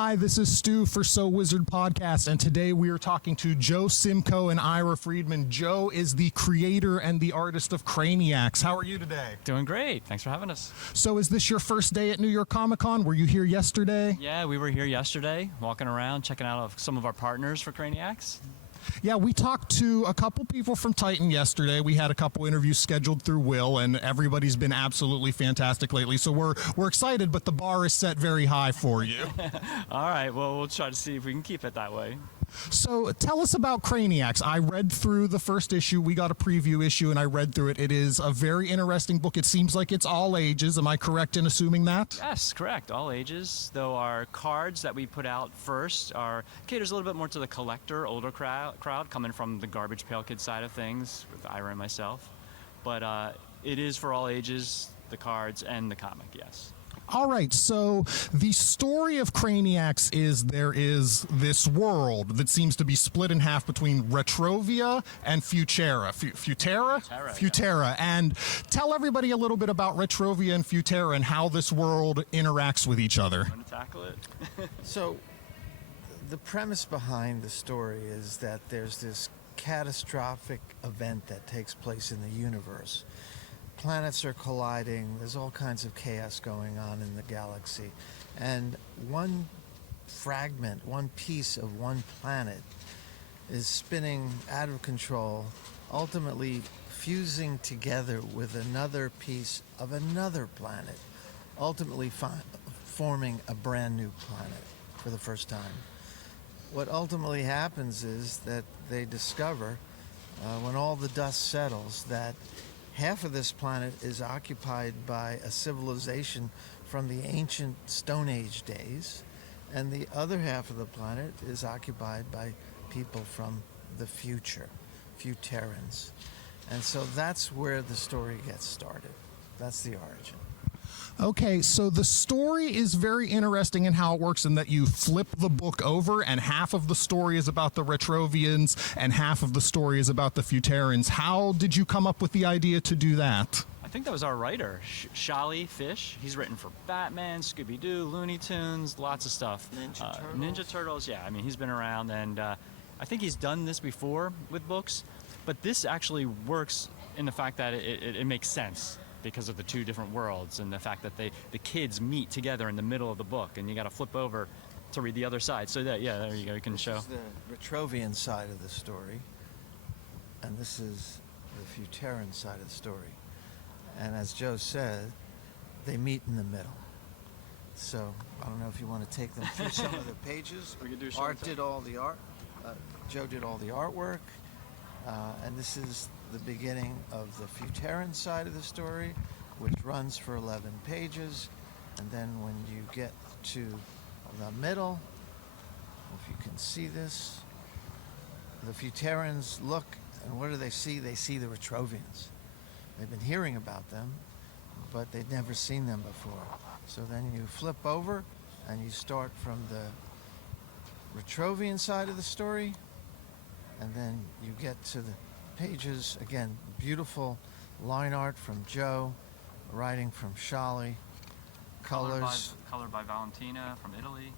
Hi, this is Stu for So Wizard Podcast, and today we are talking to Joe Simcoe and Ira Friedman. Joe is the creator and the artist of Craniacs. How are you today? Doing great. Thanks for having us. So is this your first day at New York Comic Con? Were you here yesterday? Yeah, we were here yesterday, walking around, checking out some of our partners for Craniacs. Yeah, we talked to a couple people from Titan yesterday. We had a couple interviews scheduled through Will, and everybody's been absolutely fantastic lately. So we're excited, but the bar is set very high for you. All right, well, we'll try to see if we can keep it that way. So tell us about Craniacs. I read through the first issue. We got a preview issue, and I read through it. It is a very interesting book. It seems like it's all ages. Am I correct in assuming that? Yes, correct. All ages, though our cards that we put out first are caters a little bit more to the collector, older crowd coming from the Garbage Pail Kid side of things with Ira and myself. But it is for all ages, the cards and the comic, yes. All right, so the story of Craniacs is there is this world that seems to be split in half between Retrovia and Futera. Futera. And tell everybody a little bit about Retrovia and Futera and how this world interacts with each other. Want to tackle it? So, the premise behind the story is that there's this catastrophic event that takes place in the universe. Planets are colliding, there's all kinds of chaos going on in the galaxy, and one fragment, one piece of one planet is spinning out of control, ultimately fusing together with another piece of another planet, ultimately forming a brand new planet for the first time. What ultimately happens is that they discover, when all the dust settles, that half of this planet is occupied by a civilization from the ancient Stone Age days, and the other half of the planet is occupied by people from the future, Futerans. And so that's where the story gets started. That's the origin. Okay, so the story is very interesting in how it works in that you flip the book over and half of the story is about the Retrovians and half of the story is about the Futerans. How did you come up with the idea to do that? I think that was our writer, Shali Fish. He's written for Batman, Scooby-Doo, Looney Tunes, lots of stuff. Ninja Turtles, yeah. I mean, he's been around, and I think he's done this before with books, but this actually works in the fact that it makes sense, because of the two different worlds and the fact that the kids meet together in the middle of the book, and you got to flip over to read the other side. So that, yeah, there you go. You can show. This is the Retrovian side of the story, and this is the Futeran side of the story. And as Joe said, they meet in the middle. So I don't know if you want to take them through some of the pages. We could do Art did all the art. Joe did all the artwork, and this is the beginning of the Futeran side of the story, which runs for 11 pages. And then when you get to the middle, if you can see this, the Futerans look, and what do they see? They see the Retrovians. They've been hearing about them, but they'd never seen them before. So then you flip over and you start from the Retrovian side of the story, and then you get to the pages, again, beautiful line art from Joe, writing from Shali, colors. Colored by Valentina from Italy.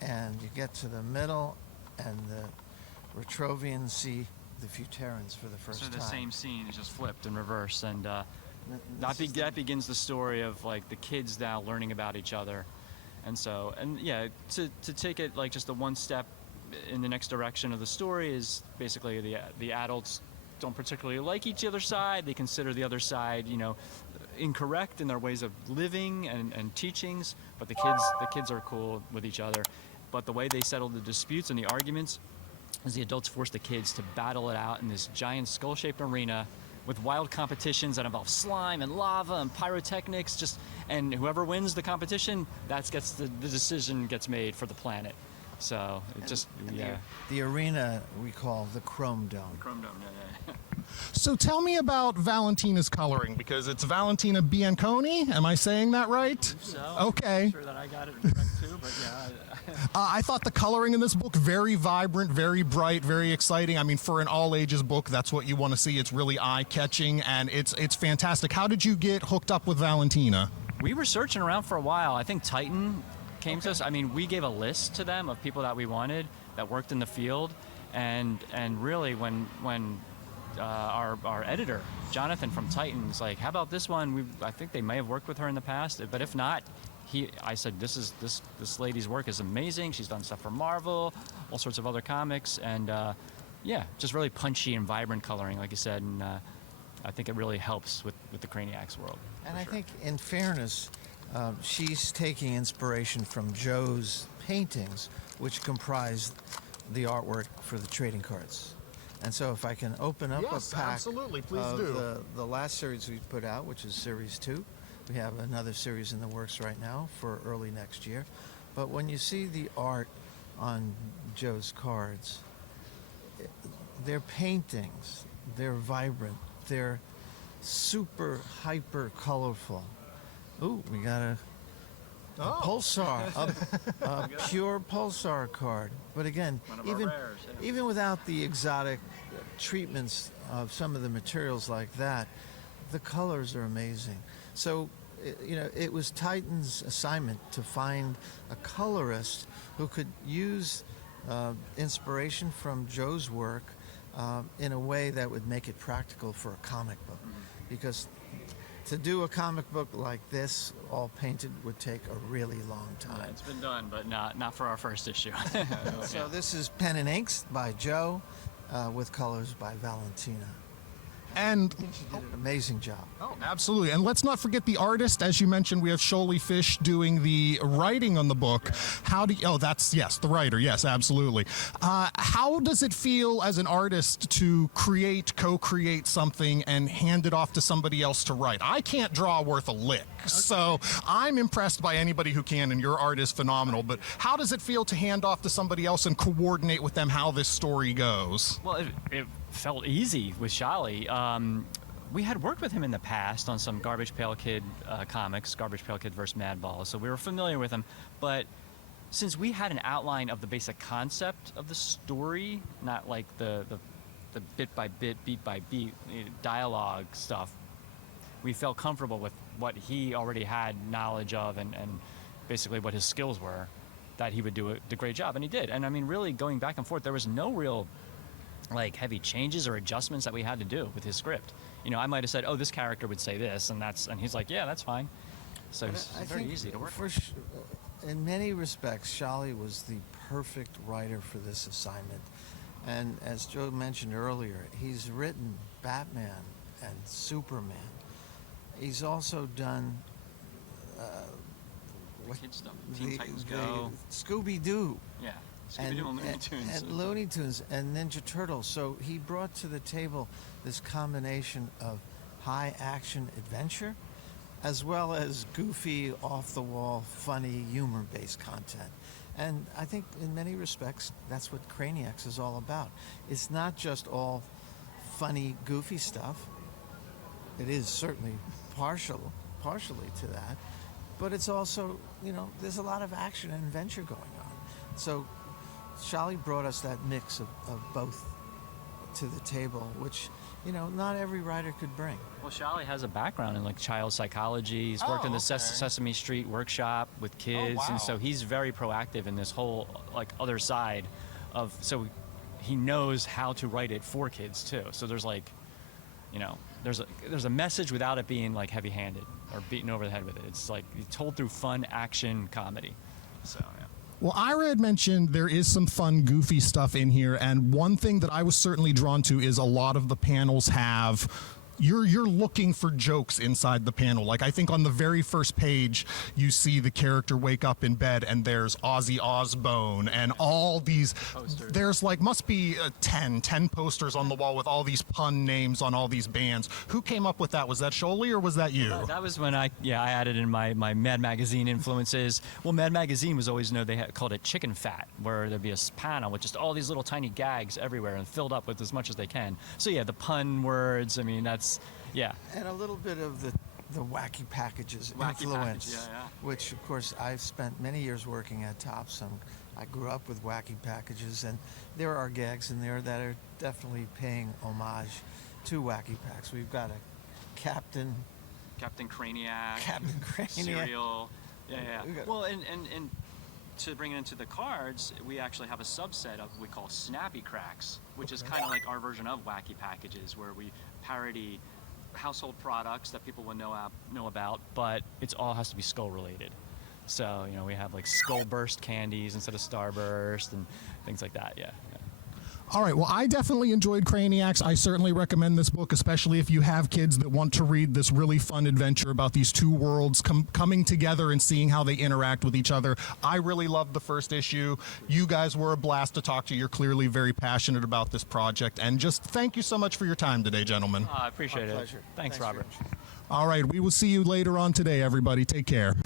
Yeah. And you get to the middle, and the Retrovians see the Futerans for the first time. So the same scene is just flipped in reverse, and that begins the story of like the kids now learning about each other, and yeah, to take it like just the one step in the next direction of the story is basically the adults don't particularly like each other's side. They consider the other side, incorrect in their ways of living and teachings, but the kids are cool with each other. But the way they settle the disputes and the arguments is the adults force the kids to battle it out in this giant skull-shaped arena with wild competitions that involve slime and lava and pyrotechnics, and whoever wins the competition, the decision gets made for the planet. So the arena we call the Chrome Dome. Chrome Dome, yeah. So tell me about Valentina's coloring, because it's Valentina Bianconi. Am I saying that right? So, okay. I'm sure that I got it correct too, but yeah. I thought the coloring in this book very vibrant, very bright, very exciting. I mean, for an all-ages book, that's what you want to see. It's really eye-catching, and it's fantastic. How did you get hooked up with Valentina? We were searching around for a while. I think Titan came to us. I mean, we gave a list to them of people that we wanted that worked in the field, and really when our editor Jonathan from Titan's like, how about this one? I think they may have worked with her in the past, but if not, I said this lady's work is amazing. She's done stuff for Marvel, all sorts of other comics, and yeah, just really punchy and vibrant coloring, like you said, and I think it really helps with the Craniacs world. And I think, in fairness, she's taking inspiration from Joe's paintings, which comprise the artwork for the trading cards. And so if I can open up Yes, a pack absolutely. Please of do. the last series we put out, which is Series 2. We have another series in the works right now for early next year. But when you see the art on Joe's cards, they're paintings, they're vibrant, they're super hyper colorful. Ooh, we got a Pulsar, a pure Pulsar card. But again, One of our rares, yeah. even without the exotic treatments of some of the materials like that, the colors are amazing. So, it was Titan's assignment to find a colorist who could use inspiration from Joe's work in a way that would make it practical for a comic book. Because to do a comic book like this, all painted, would take a really long time. Yeah, it's been done, but not for our first issue. So this is Pen and Inks by Joe with colors by Valentina. And She did an amazing job. oh, absolutely. And let's not forget the artist. As you mentioned, we have Sholey Fish doing the writing on the book. Yes, the writer. Yes, absolutely. How does it feel as an artist to co-create something and hand it off to somebody else to write? I can't draw worth a lick. So I'm impressed by anybody who can, and your art is phenomenal. But how does it feel to hand off to somebody else and coordinate with them how this story goes? Well, it felt easy with Sholly. We had worked with him in the past on some Garbage Pail Kid comics, Garbage Pail Kid vs. Madball, so we were familiar with him. But since we had an outline of the basic concept of the story, not like the bit by bit, beat by beat dialogue stuff, we felt comfortable with what he already had knowledge of and basically what his skills were, that he would do a great job, and he did. And I mean, really going back and forth, there was no real like heavy changes or adjustments that we had to do with his script. I might have said, "Oh, this character would say this," and he's like, "Yeah, that's fine." So it's I very think easy to work with. in many respects, Sholly was the perfect writer for this assignment. And as Joe mentioned earlier, he's written Batman and Superman. He's also done Kid stuff. Teen Titans Go. Scooby-Doo. Yeah. Scooby-Doo and Looney Tunes. And Looney Tunes and Ninja Turtles. So he brought to the table this combination of high action adventure as well as goofy, off-the-wall, funny, humor-based content. And I think in many respects, that's what Craniacs is all about. It's not just all funny, goofy stuff. It is certainly partially to that. But it's also, there's a lot of action and adventure going on. So Sholly brought us that mix of both to the table, which, not every writer could bring. Well, Sholly has a background in like child psychology. He's worked in the Sesame Street workshop with kids, and so he's very proactive in this whole like other side of. So he knows how to write it for kids too. So there's like, there's a message without it being like heavy-handed or beaten over the head with it. It's like it's told through fun action comedy. So yeah. Well, Ira had mentioned there is some fun, goofy stuff in here, and one thing that I was certainly drawn to is a lot of the panels have you're looking for jokes inside the panel. Like, I think on the very first page, you see the character wake up in bed and there's Ozzy Osbourne and all these posters. There's like, must be 10 posters on the wall with all these pun names on all these bands. Who came up with that? Was that Sholey or was that you? That was when I added in my Mad Magazine influences. Well, Mad Magazine was always, they called it chicken fat, where there'd be a panel with just all these little tiny gags everywhere and filled up with as much as they can. So yeah, the pun words, I mean, that's, yeah. And a little bit of the wacky packages influence, which of course I've spent many years working at Topps. I grew up with wacky packages, and there are gags in there that are definitely paying homage to wacky packs. We've got a Captain Craniac, Cereal. Yeah. Well, and to bring it into the cards, we actually have a subset of what we call snappy cracks, which is kind of like our version of wacky packages, where we parody household products that people would know about, but it all has to be skull related. So, you know, we have like skull burst candies instead of starburst and things like that. Yeah. All right, well, I definitely enjoyed Craniacs. I certainly recommend this book, especially if you have kids that want to read this really fun adventure about these two worlds coming together and seeing how they interact with each other. I really loved the first issue. You guys were a blast to talk to. You're clearly very passionate about this project. And just thank you so much for your time today, gentlemen. I appreciate it. Pleasure. Thanks, Robert. All right, we will see you later on today, everybody. Take care.